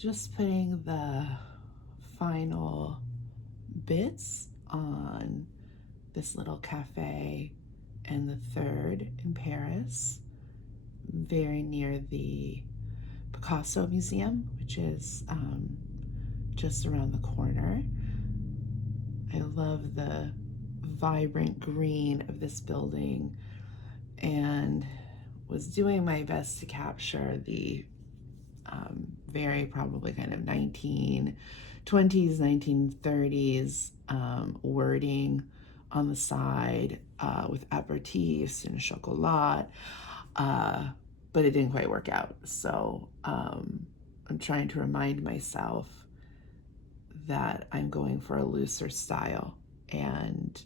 just putting the final bits on this little cafe and the third in Paris, very near the Picasso Museum, which is just around the corner. I love the vibrant green of this building and was doing my best to capture the very probably kind of 1920s, 1930s wording on the side with aperitifs and chocolat, but it didn't quite work out. So I'm trying to remind myself that I'm going for a looser style and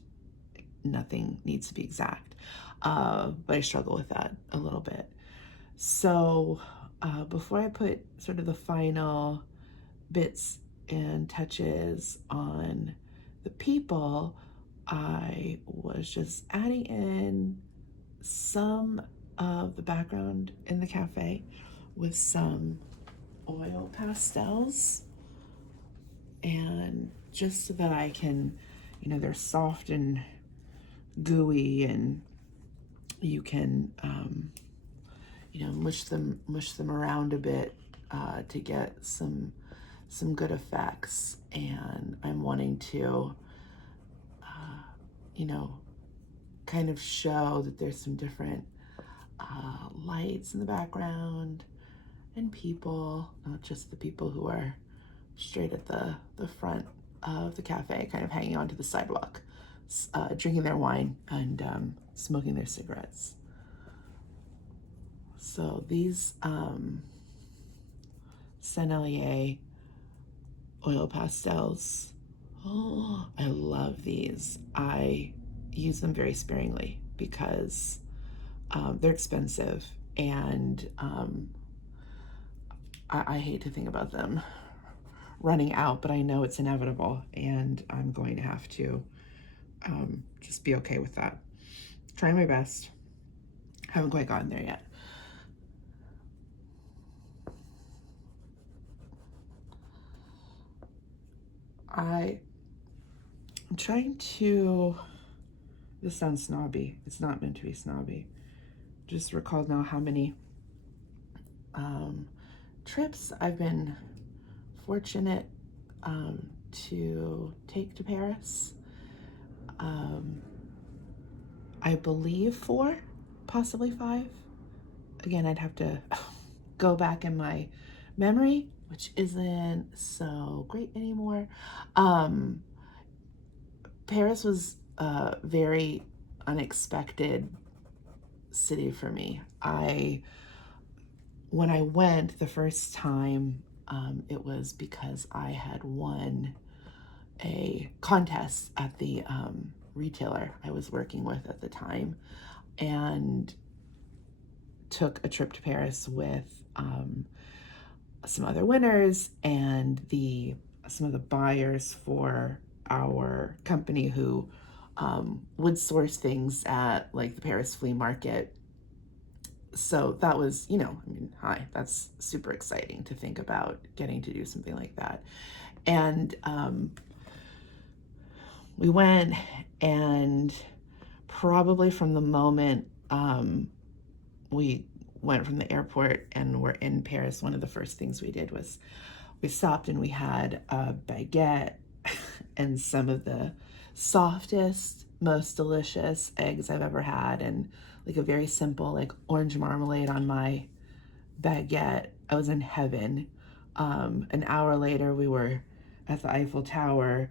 nothing needs to be exact. But I struggle with that a little bit. So before I put sort of the final bits and touches on the people, I was just adding in some of the background in the cafe with some oil pastels, and just so that I can, they're soft and gooey, and you can mush them around a bit to get some good effects. And I'm wanting to kind of show that there's some different lights in the background and people, not just the people who are straight at the front of the cafe, kind of hanging onto the sidewalk, drinking their wine and smoking their cigarettes. So these Sennelier oil pastels, oh, I love these. I use them very sparingly because they're expensive, and I hate to think about them running out, but I know it's inevitable, and I'm going to have to just be okay with that. Trying my best. Haven't quite gotten there yet. I'm trying to, this sounds snobby. It's not meant to be snobby. Just recalled now how many trips I've been fortunate to take to Paris. I believe 4, possibly 5. Again, I'd have to go back in my memory, which isn't so great anymore. Paris was a very unexpected city for me. When I went the first time, it was because I had won a contest at the retailer I was working with at the time, and took a trip to Paris with some other winners and some of the buyers for our company who would source things at like the Paris flea market. So that was, that's super exciting to think about getting to do something like that. And we went, and probably from the moment we went from the airport and were in Paris, one of the first things we did was we stopped and we had a baguette and some of the softest, most delicious eggs I've ever had, and like a very simple like orange marmalade on my baguette. I was in heaven. An hour later, we were at the Eiffel Tower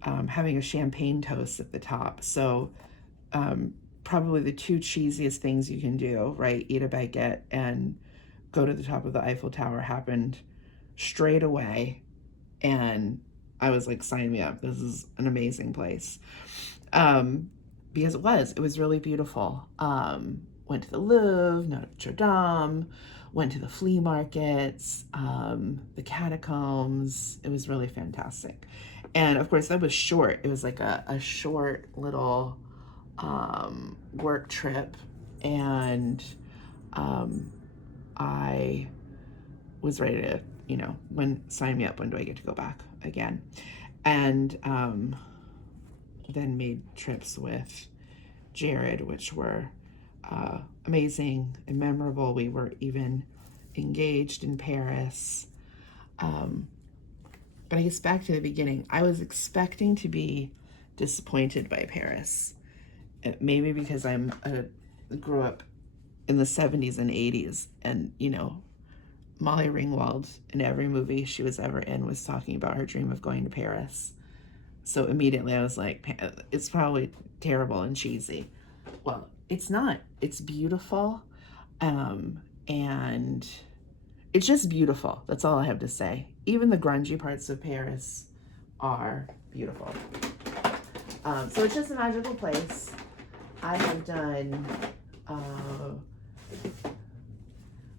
having a champagne toast at the top. So probably the 2 cheesiest things you can do, right? Eat a baguette and go to the top of the Eiffel Tower happened straight away. And I was like, sign me up. This is an amazing place. Because it was really beautiful. Went to the Louvre, Notre Dame, went to the flea markets, the catacombs. It was really fantastic. And of course that was short. It was like a short little work trip, and I was ready to sign me up, when do I get to go back again? And then made trips with Jared, which were amazing and memorable. We were even engaged in Paris. But I guess back to the beginning, I was expecting to be disappointed by Paris. Maybe because I grew up in the 70s and 80s, and Molly Ringwald, in every movie she was ever in, was talking about her dream of going to Paris. So immediately I was like, it's probably terrible and cheesy. Well, it's not. It's beautiful. And it's just beautiful. That's all I have to say. Even the grungy parts of Paris are beautiful. So it's just a magical place. I have done, I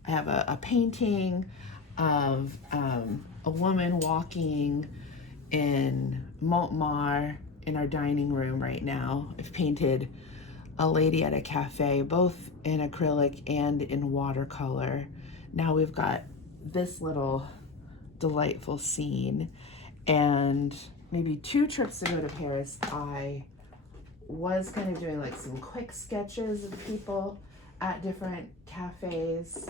have a painting of a woman walking in Montmartre in our dining room right now. I've painted a lady at a cafe, both in acrylic and in watercolor. Now we've got this little delightful scene. And maybe 2 trips ago to Paris, I was kind of doing like some quick sketches of people at different cafes.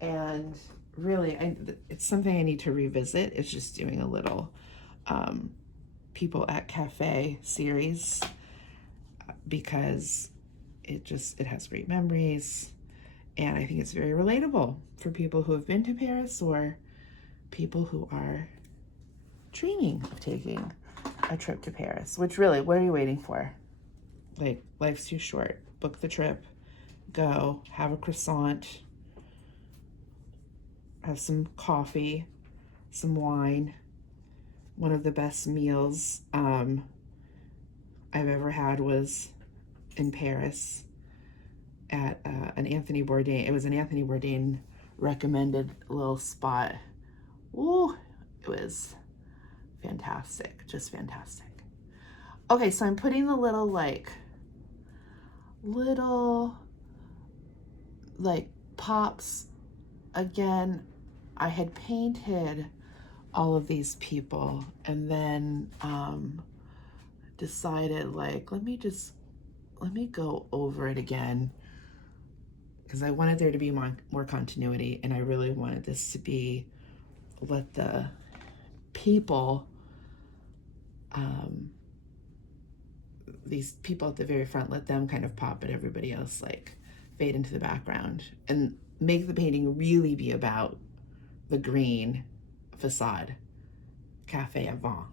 And really, it's something I need to revisit. It's just doing a little people at cafe series, because it has great memories, and I think it's very relatable for people who have been to Paris or people who are dreaming of taking a trip to Paris. Which, really, what are you waiting for? Like, life's too short. Book the trip, go, have a croissant, have some coffee, some wine. One of the best meals I've ever had was in Paris at an Anthony Bourdain. It was an Anthony Bourdain recommended little spot. Ooh, it was fantastic, just fantastic. Okay, so I'm putting the little pops again. I had painted all of these people, and then decided, let me go over it again, because I wanted there to be more continuity, and I really wanted this to be, let the people, these people at the very front, let them kind of pop, but everybody else fade into the background, and make the painting really be about the green facade, Cafe Avant.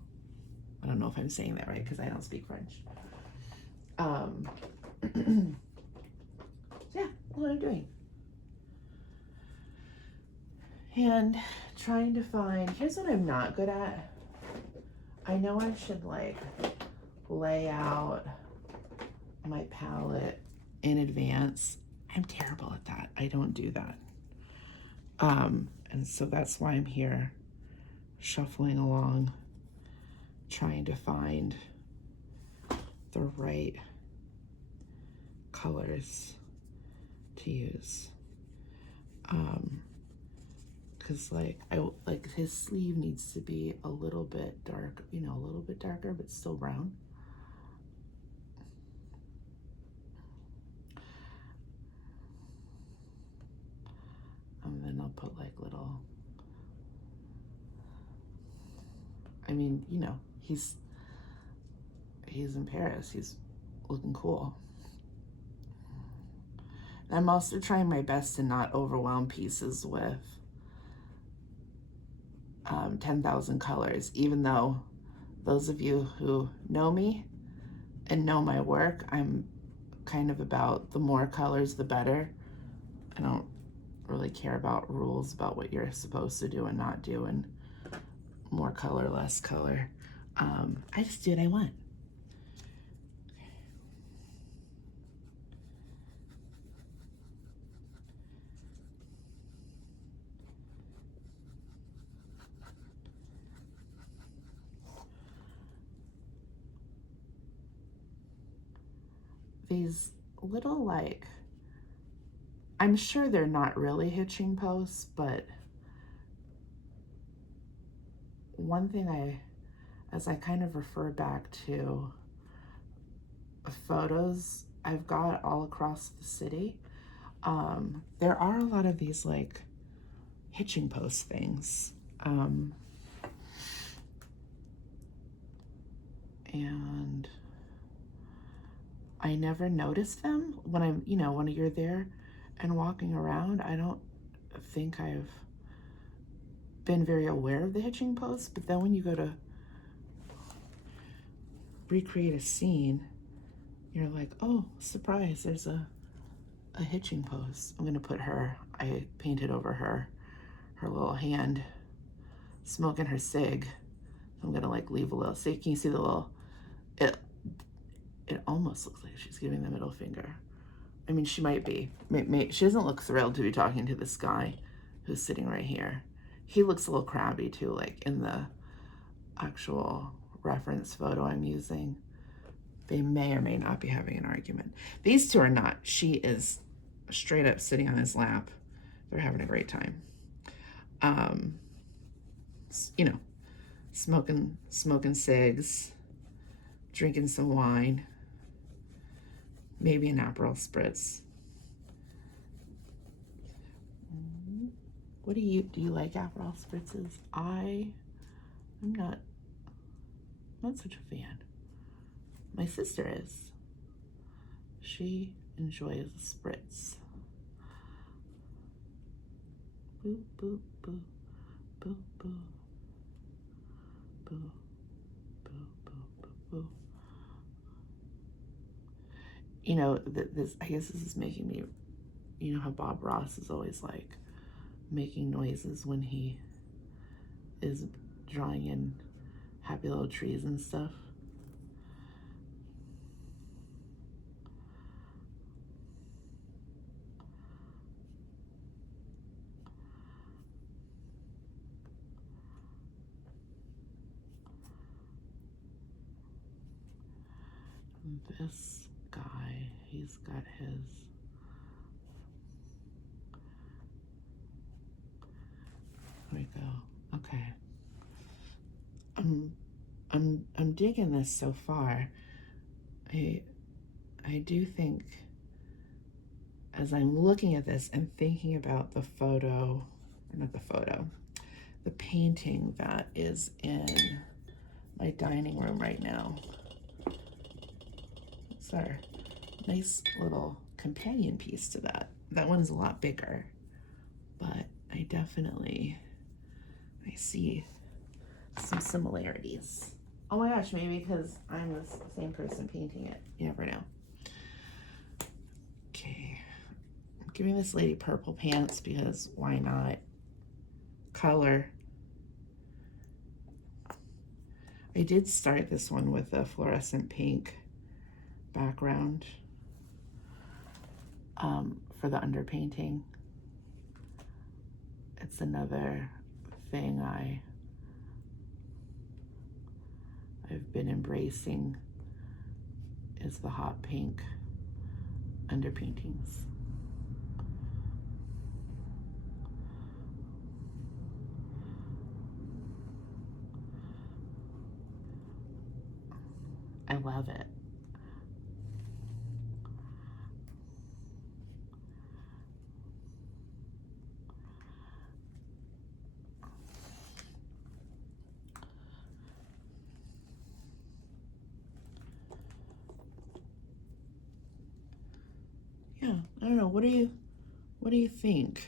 I don't know if I'm saying that right, because I don't speak French. Yeah, what I'm doing. And trying to find, here's what I'm not good at. I know I should lay out my palette in advance. I'm terrible at that. I don't do that. And so that's why I'm here shuffling along, trying to find the right colors to use. Because his sleeve needs to be a little bit dark, a little bit darker, but still brown. And then I'll put little, he's in Paris, he's looking cool. And I'm also trying my best to not overwhelm pieces with 10,000 colors, even though those of you who know me and know my work, I'm kind of about the more colors, the better. I don't really care about rules about what you're supposed to do and not do, and more color, less color. I just do what I want. These little I'm sure they're not really hitching posts, but one thing as I kind of refer back to photos I've got all across the city, there are a lot of these like hitching post things. And I never noticed them when when you're there and walking around. I don't think I've been very aware of the hitching posts, but then when you go to recreate a scene, you're like, oh, surprise, there's a hitching post. I'm gonna put I painted over her little hand smoking her cig. I'm gonna like leave a little, see, can you see the little, it almost looks like she's giving the middle finger. I mean, she might be. She doesn't look thrilled to be talking to this guy who's sitting right here. He looks a little crabby too, like in the actual reference photo I'm using. They may or may not be having an argument. These two are not. She is straight up sitting on his lap. They're having a great time. Smoking cigs, drinking some wine, maybe an Aperol spritz. What do you like Aperol spritzes? I'm not such a fan. My sister is. She enjoys a spritz. Boo, boo, boo, boo, boo, boo, boo, boo, boo, boo. I guess this is making me, how Bob Ross is always like making noises when he is drawing in happy little trees and stuff. This guy, he's got his, there we go. Okay. I'm digging this so far. I do think, as I'm looking at this and thinking about the photo, or not the photo, the painting that is in my dining room right now. It's our nice little companion piece to that. That one's a lot bigger, but I see some similarities. Oh my gosh, maybe because I'm the same person painting it. You never know. Okay, I'm giving this lady purple pants because why not? Color. I did start this one with a fluorescent pink background for the underpainting. It's another thing I've been embracing is the hot pink underpaintings. I love it. Yeah, I don't know. What do you think?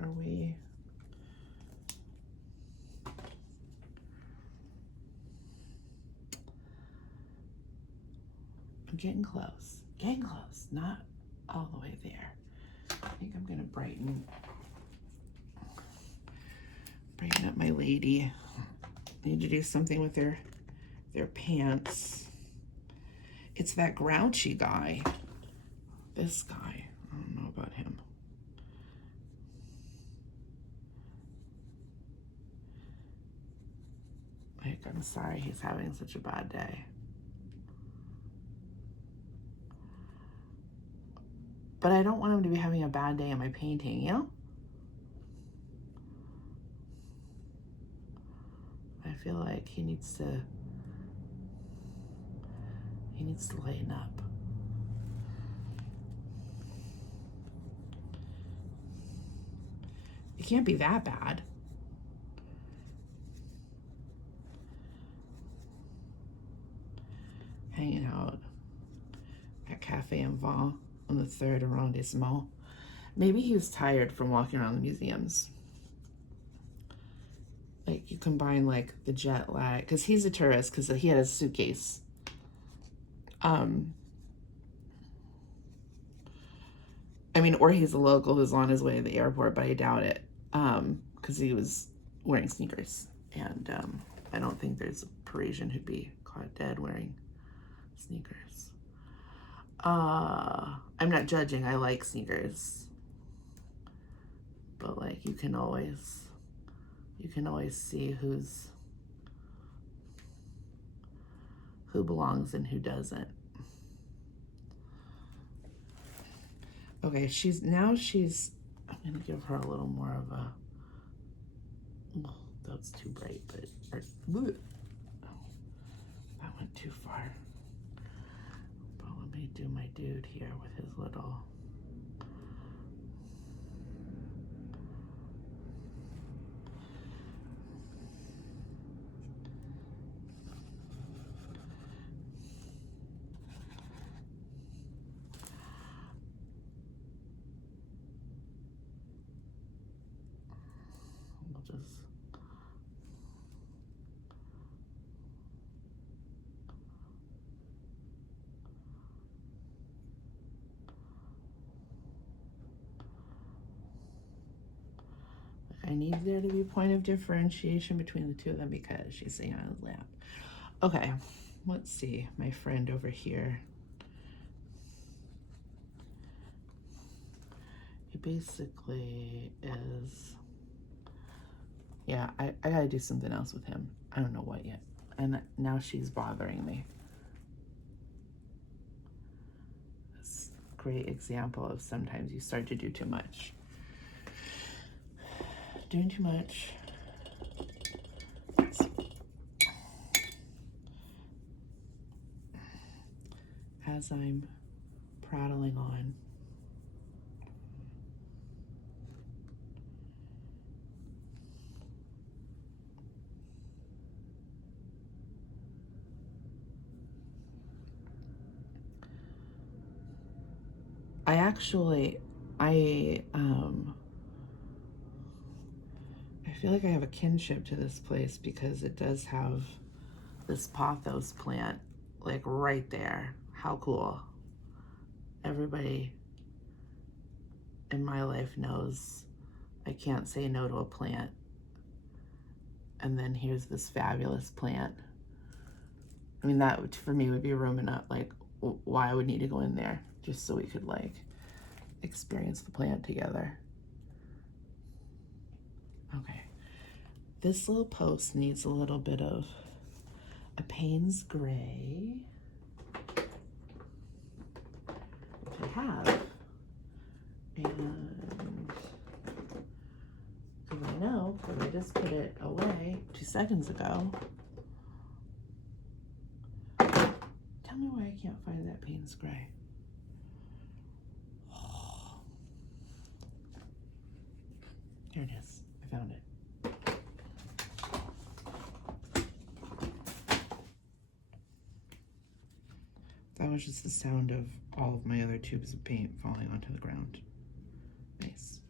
Are we? I'm getting close. Getting close. Not all the way there. I think I'm gonna brighten up my lady. Need to do something with their pants. It's that grouchy guy. This guy. I don't know about him. Like, I'm sorry he's having such a bad day. But I don't want him to be having a bad day in my painting, you know? I feel like he needs to lighten up. It can't be that bad. Hanging out at Cafe en Vent on the 3rd arrondissement. Maybe he was tired from walking around the museums. Like, you combine like the jet lag, because he's a tourist, because he had a suitcase. I mean, or he's a local who's on his way to the airport, but I doubt it, because he was wearing sneakers, and I don't think there's a Parisian who'd be caught dead wearing sneakers. I'm not judging. I like sneakers, but like you can always see who belongs and who doesn't. Okay, I'm gonna give her a little more of a, oh, that's too bright, but, that went too far. But let me do my dude here with his little, we'll just, I need there to be a point of differentiation between the two of them because she's sitting on his lap. Okay, let's see, my friend over here. He basically is, yeah, I gotta do something else with him. I don't know what yet. And now she's bothering me. This great example of sometimes you start to do too much. Doing too much. As I'm prattling on. I feel like I have a kinship to this place because it does have this pothos plant like right there. How cool. Everybody in my life knows I can't say no to a plant. And then here's this fabulous plant. I mean, that for me would be room enough. Like, why I would need to go in there just so we could like experience the plant together. Okay, this little post needs a little bit of a Payne's Gray, which I have, and because I know, because I just put it away 2 seconds ago. Tell me why I can't find that Payne's Gray. Here it is. I found it. That was just the sound of all of my other tubes of paint falling onto the ground. Nice.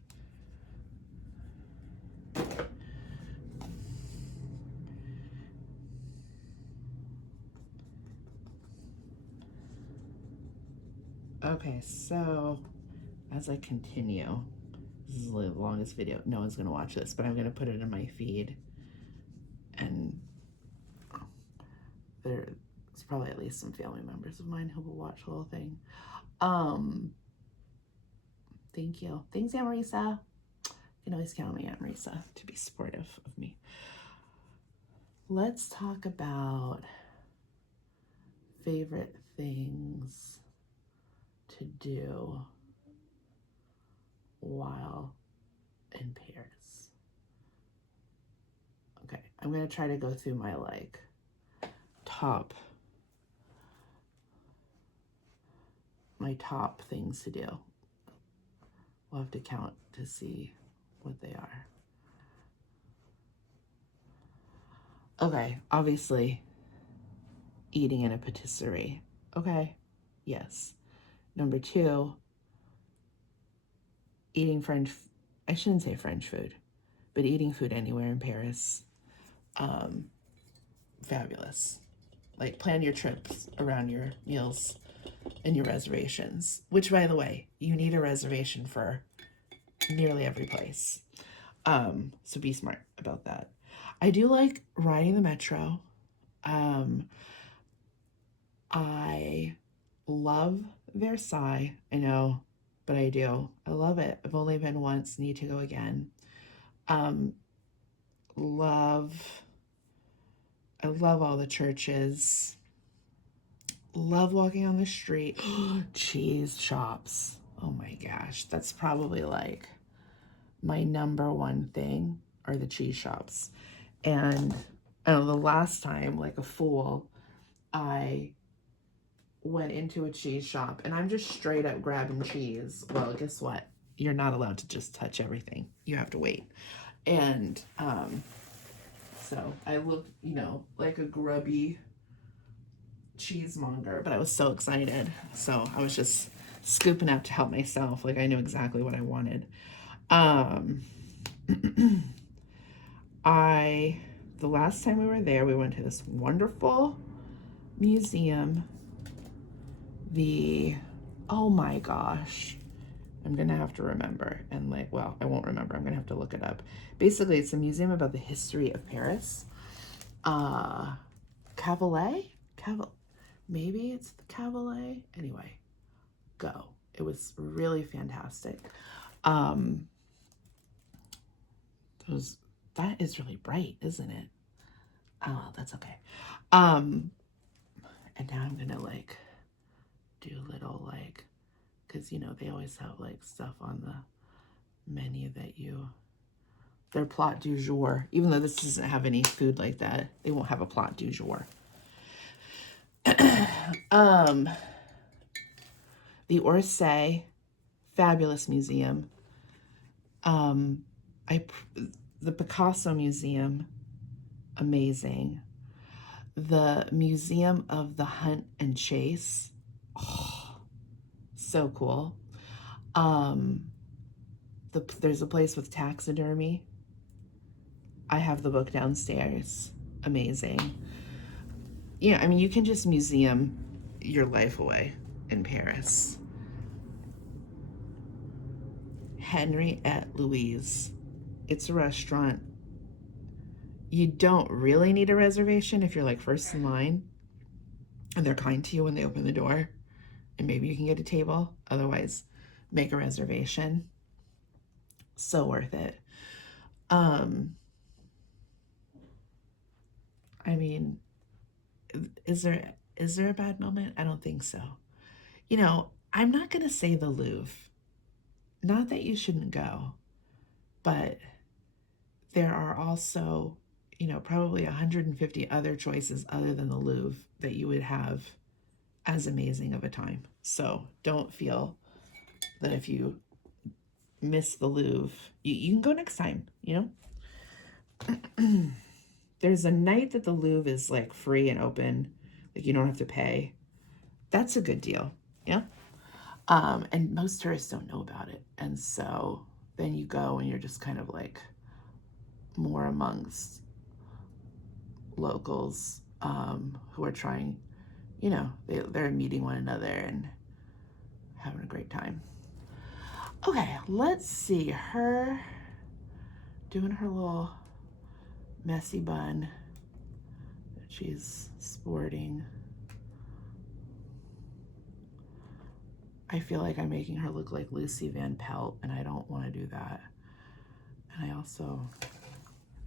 Okay, so as I continue, this is the longest video. No one's gonna watch this, but I'm gonna put it in my feed, and there's probably at least some family members of mine who will watch the whole thing. Thank you. Thanks, Aunt Marisa. You can always count on me, Aunt Marisa, to be supportive of me. Let's talk about favorite things to do while in Paris. Okay, I'm going to try to go through my like top things to do. We'll have to count to see what they are. Okay, obviously, eating in a patisserie. Okay, yes. Number 2, eating I shouldn't say French food, but eating food anywhere in Paris. Fabulous. Like, plan your trips around your meals and your reservations, which, by the way, you need a reservation for nearly every place. So be smart about that. I do like riding the metro. I love Versailles. I know, but I do. I love it. I've only been once, need to go again. I love all the churches. Love walking on the street. Cheese shops. Oh my gosh. That's probably like my number one thing are the cheese shops. And I know the last time, like a fool, I went into a cheese shop and I'm just straight up grabbing cheese. Well, guess what? You're not allowed to just touch everything. You have to wait. And so I looked, like a grubby cheesemonger, but I was so excited. So I was just scooping up to help myself. Like I knew exactly what I wanted. The last time we were there, we went to this wonderful museum. Oh my gosh, I'm gonna have to remember. And I won't remember. I'm gonna have to look it up. Basically, it's a museum about the history of Paris. Maybe it's the Cavalet. Anyway, go. It was really fantastic. That is really bright, isn't it? Oh, that's okay. And now I'm gonna do little because they always have stuff on the menu that their plot du jour, even though this doesn't have any food like that, they won't have a plot du jour. The Orsay, fabulous museum. The Picasso Museum, amazing. The Museum of the Hunt and Chase, so cool. There's a place with taxidermy. I have the book downstairs. Amazing. Yeah, I mean, you can just museum your life away in Paris. Henriette Louise. It's a restaurant. You don't really need a reservation if you're first in line and they're kind to you when they open the door, and maybe you can get a table. Otherwise, make a reservation. So worth it. I mean, is there a bad moment? I don't think so. I'm not going to say the Louvre. Not that you shouldn't go, but there are also, probably 150 other choices other than the Louvre that you would have as amazing of a time. So don't feel that if you miss the Louvre, you can go next time, There's a night that the Louvre is free and open, you don't have to pay. That's a good deal, yeah. And most tourists don't know about it, and so then you go and you're just kind of more amongst locals who are trying, they're meeting one another and having a great time. Okay, let's see her doing her little messy bun that she's sporting. I feel like I'm making her look like Lucy Van Pelt, and I don't want to do that. And I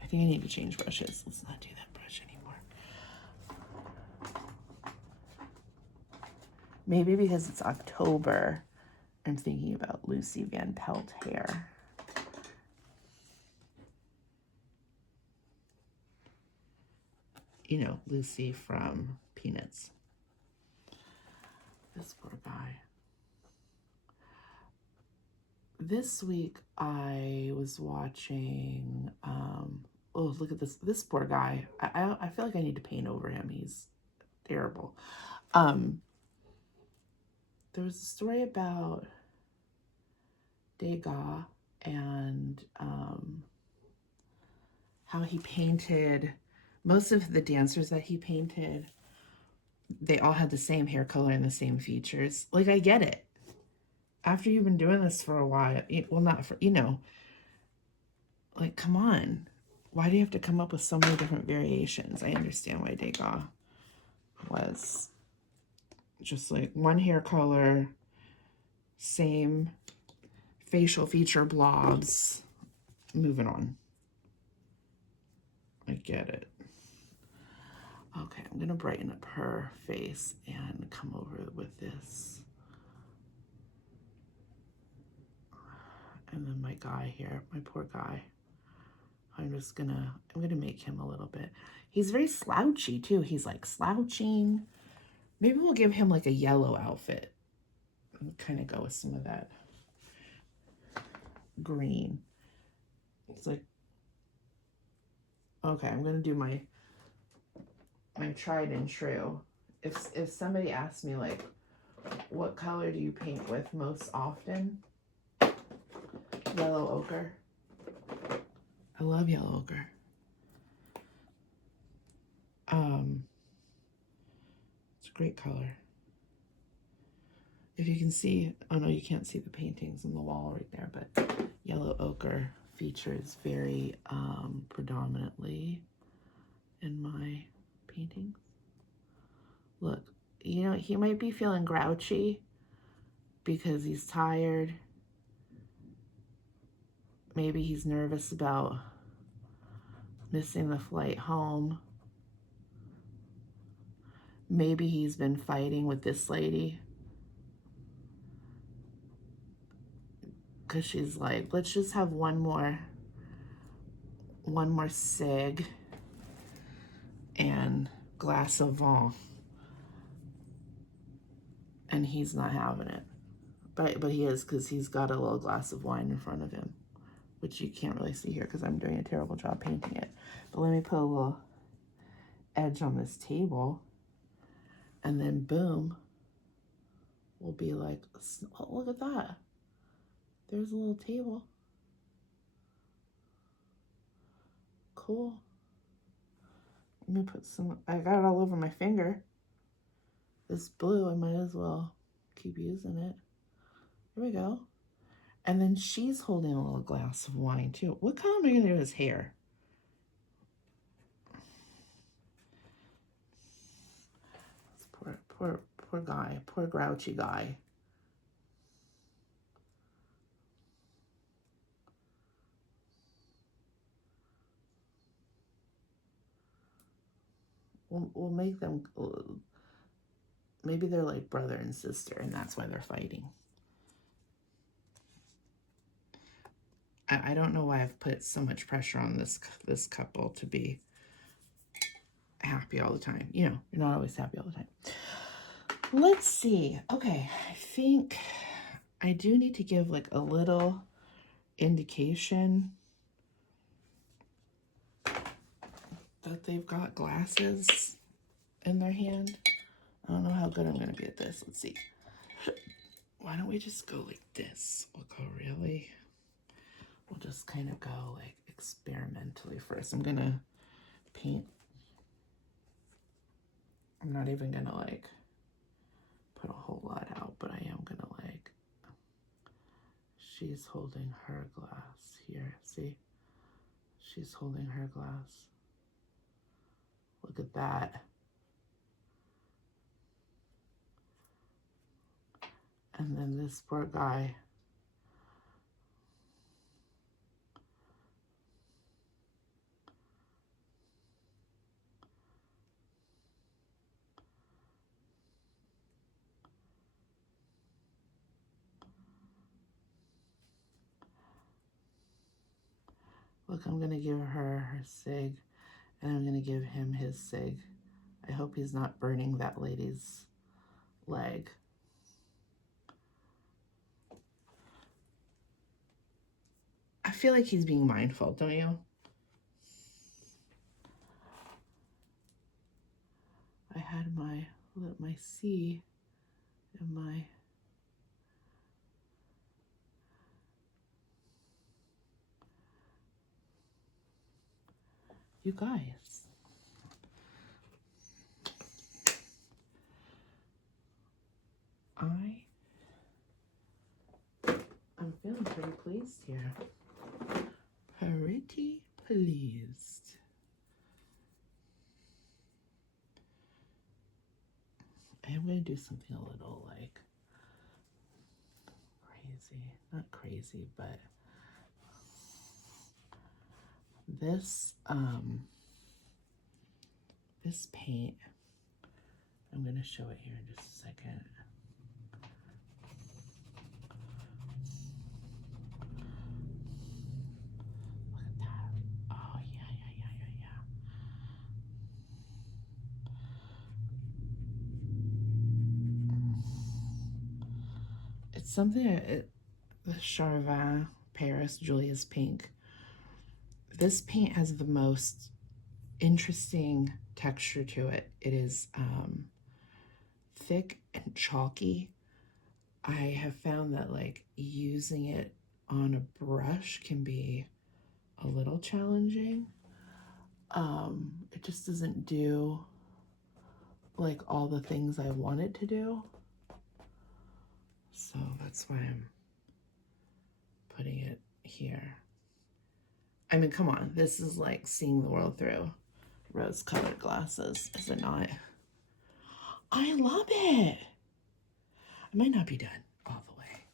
think I need to change brushes. Let's not do that brush anymore. Maybe because it's October, I'm thinking about Lucy Van Pelt hair. you know, Lucy from Peanuts. This poor guy. This week I was watching, oh, look at this. This poor guy. I feel like I need to paint over him. He's terrible. There was a story about Degas and how he painted most of the dancers that he painted. They all had the same hair color and the same features. Like, I get it. After you've been doing this for a while, well, not for, you know, like, come on. Why do you have to come up with so many different variations? I understand why Degas was just like one hair color, same facial feature blobs, moving on. I get it. Okay, I'm gonna brighten up her face and come over with this. And then my guy here, my poor guy. I'm gonna make him a little bit. He's very slouchy too. He's like slouching. Maybe we'll give him like a yellow outfit and kind of go with some of that green. It's like, okay, I'm gonna do my tried and true. If somebody asks me like, what color do you paint with most often? Yellow ochre. I love yellow ochre. It's a great color. If you can see, oh no, you can't see the paintings on the wall right there, but yellow ochre features very predominantly in my paintings. Look, you know, he might be feeling grouchy because he's tired. Maybe he's nervous about missing the flight home. Maybe he's been fighting with this lady because she's like, let's just have one more cig and glass of vin. And he's not having it. But he is, because he's got a little glass of wine in front of him, which you can't really see here because I'm doing a terrible job painting it. But let me put a little edge on this table, and then boom, we'll be like, oh, look at that. There's a little table. Cool. Let me put some, I got it all over my finger. This blue, I might as well keep using it. There we go. And then she's holding a little glass of wine too. What color am I gonna do his hair? This poor guy, poor grouchy guy. We'll make them, maybe they're like brother and sister and that's why they're fighting. I don't know why I've put so much pressure on this couple to be happy all the time. You know, you're not always happy all the time. Let's see. Okay, I think I do need to give like a little indication that they've got glasses in their hand. I don't know how good I'm going to be at this. Let's see. Why don't we just go like this? We'll go really... We'll just kind of go like experimentally first. I'm going to paint. I'm not even going to like put a whole lot out, but I am going to like... She's holding her glass here. See? She's holding her glass. Look at that. And then this poor guy. Look, I'm gonna give her her cig, And I'm going to give him his cig. I hope he's not burning that lady's leg. I feel like he's being mindful, don't you? I had my C and my you guys. I'm feeling pretty pleased here. Pretty pleased. I'm going to do something a little like crazy. Not crazy, but this this paint, I'm going to show it here in just a second. Look at that. Oh, yeah. It's something, the Charvin Paris Julia's Pink. This paint has the most interesting texture to it. It is thick and chalky. I have found that like using it on a brush can be a little challenging. It just doesn't do like all the things I want it to do. So that's why I'm putting it here. I mean, come on, this is like seeing the world through rose-colored glasses, is it not? I love it. I might not be done all the way.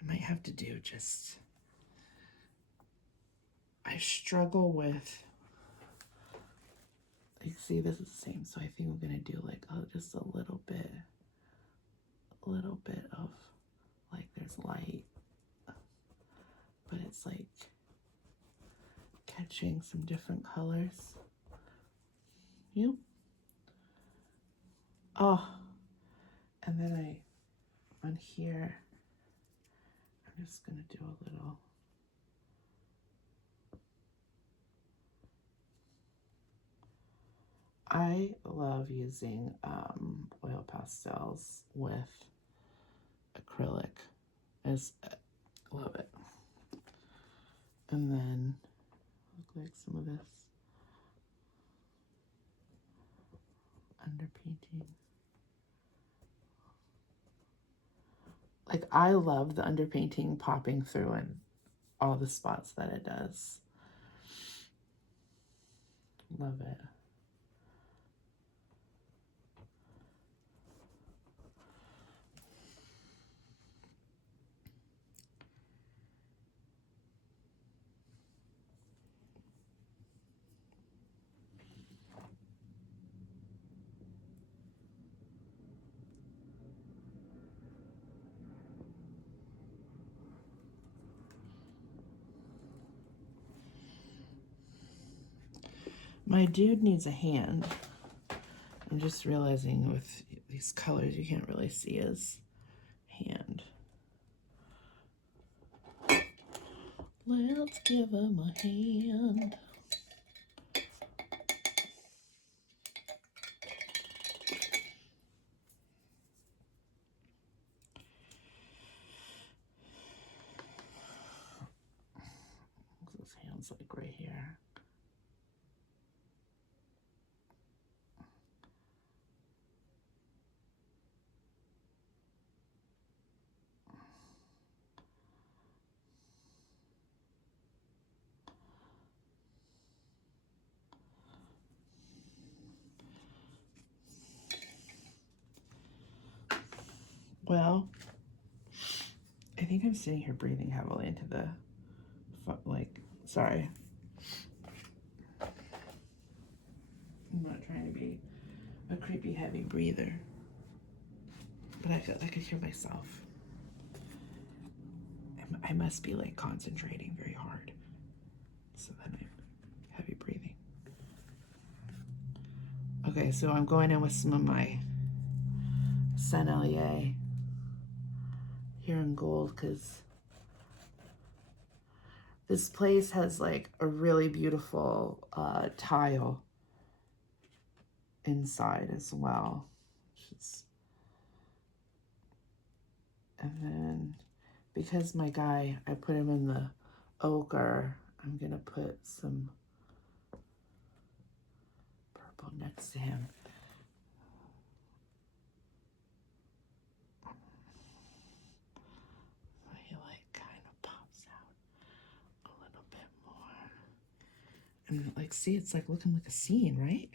I might have to do just, I struggle with, you see this is the same, so I think I'm gonna do like just a little bit of like there's light, but it's like catching some different colors. Yep. Oh, and then on here, I'm just gonna do a little. I love using oil pastels with acrylic. I love it. And then look like some of this underpainting. Like I love the underpainting popping through in all the spots that it does. Love it. My dude needs a hand. I'm just realizing with these colors, you can't really see his hand. Let's give him a hand. His hand's like right here. Well, I think I'm sitting here breathing heavily into the, like, sorry. I'm not trying to be a creepy heavy breather, but I could hear myself. I must be like concentrating very hard. So then I'm heavy breathing. Okay, so I'm going in with some of my Sennelier here in gold because this place has like a really beautiful tile inside as well. And then because my guy, I put him in the ochre, I'm gonna put some purple next to him. He like kind of pops out a little bit more. And like, see, it's like looking like a scene, right?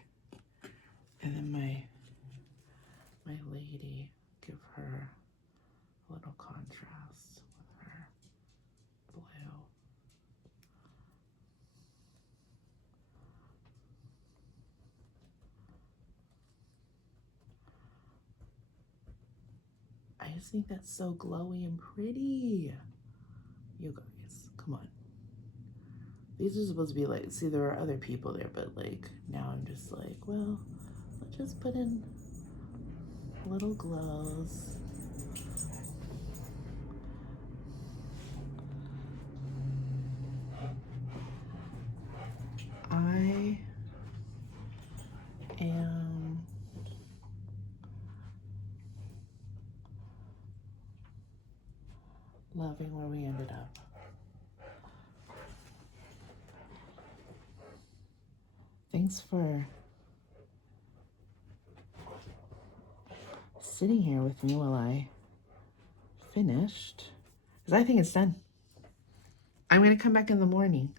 And then my lady, give her a little contrast with her blue. I just think that's so glowy and pretty. You guys, come on. These are supposed to be like, see, there are other people there, but like, now I'm just like, well, let's just put in little glows. I am loving where we ended up. Thanks for sitting here with me while I finished, because I think it's done. I'm going to come back in the morning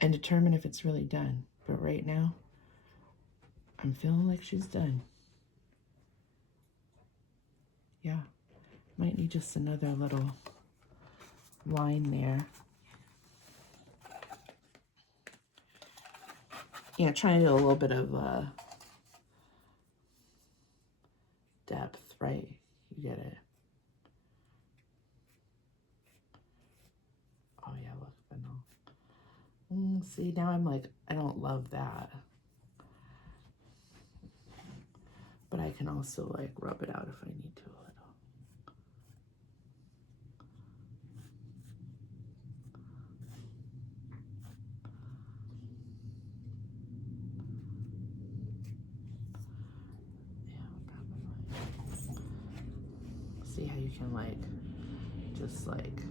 and determine if it's really done. But right now, I'm feeling like she's done. Yeah, might need just another little line there. Yeah, trying to do a little bit of depth, right? You get it. Oh yeah, look, vanilla. See, now I'm like, I don't love that. But I can also like rub it out if I need to a little. Yeah, probably. See how you can like, just like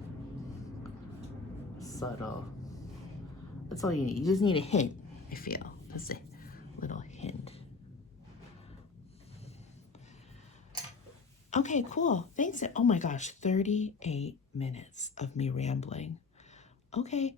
subtle. That's all you need. You just need a hint, I feel. That's a little hint. Okay, cool. Thanks. Oh my gosh, 38 minutes of me rambling. Okay,